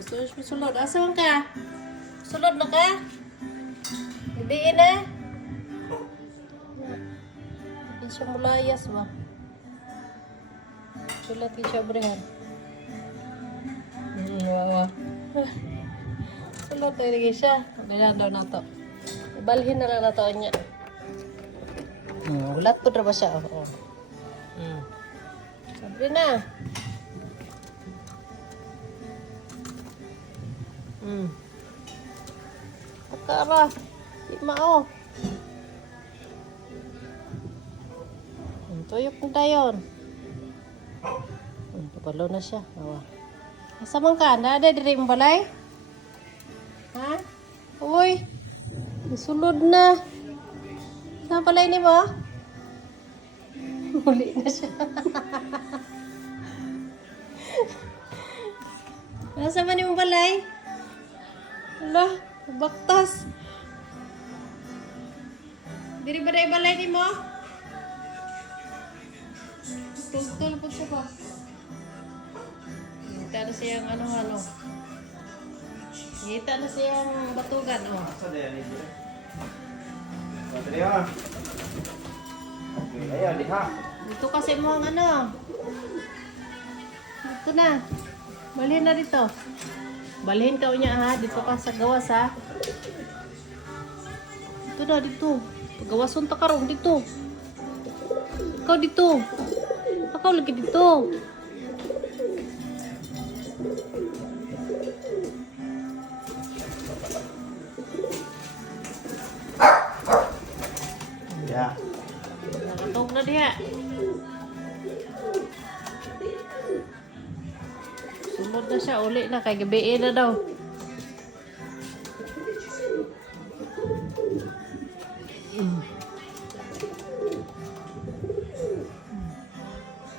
Sulod. Asan ka? Sulod na ka? Gabiin na? Hindi siya mulayas ba? Sulat ki siya brehan. Wawa. Sulod tayo lagi siya. Bilang daw na to. Ibalhin na lang na to niya. Ulat po na ba siya? Oo. Sabi na. Akara. Di mao. Tuyok na tayo. Kapalo na siya. Awa. Asa man ka? Nada diri mo balay? Ha? Uy. Isulod na. Saan balay ni mo? Huli na siya. Asa man yung balay? Ala, baktas. Diri ba na balay ni mo? Tungtol po siya ba? Kita na siyang ano-ano. Kita na siyang batugan, oh. Dito kasi mo ang ano. Dito na. Balhin na dito. Balhin ka niya ha. Dito ka sa gawas ha. Dito na, dito. Pagawason ta karong dito. Ikaw dito. Ikaw lagi dito. Ya. Nakatog na diha. Sunod na siya. Uli na. Kay gabiin na daw.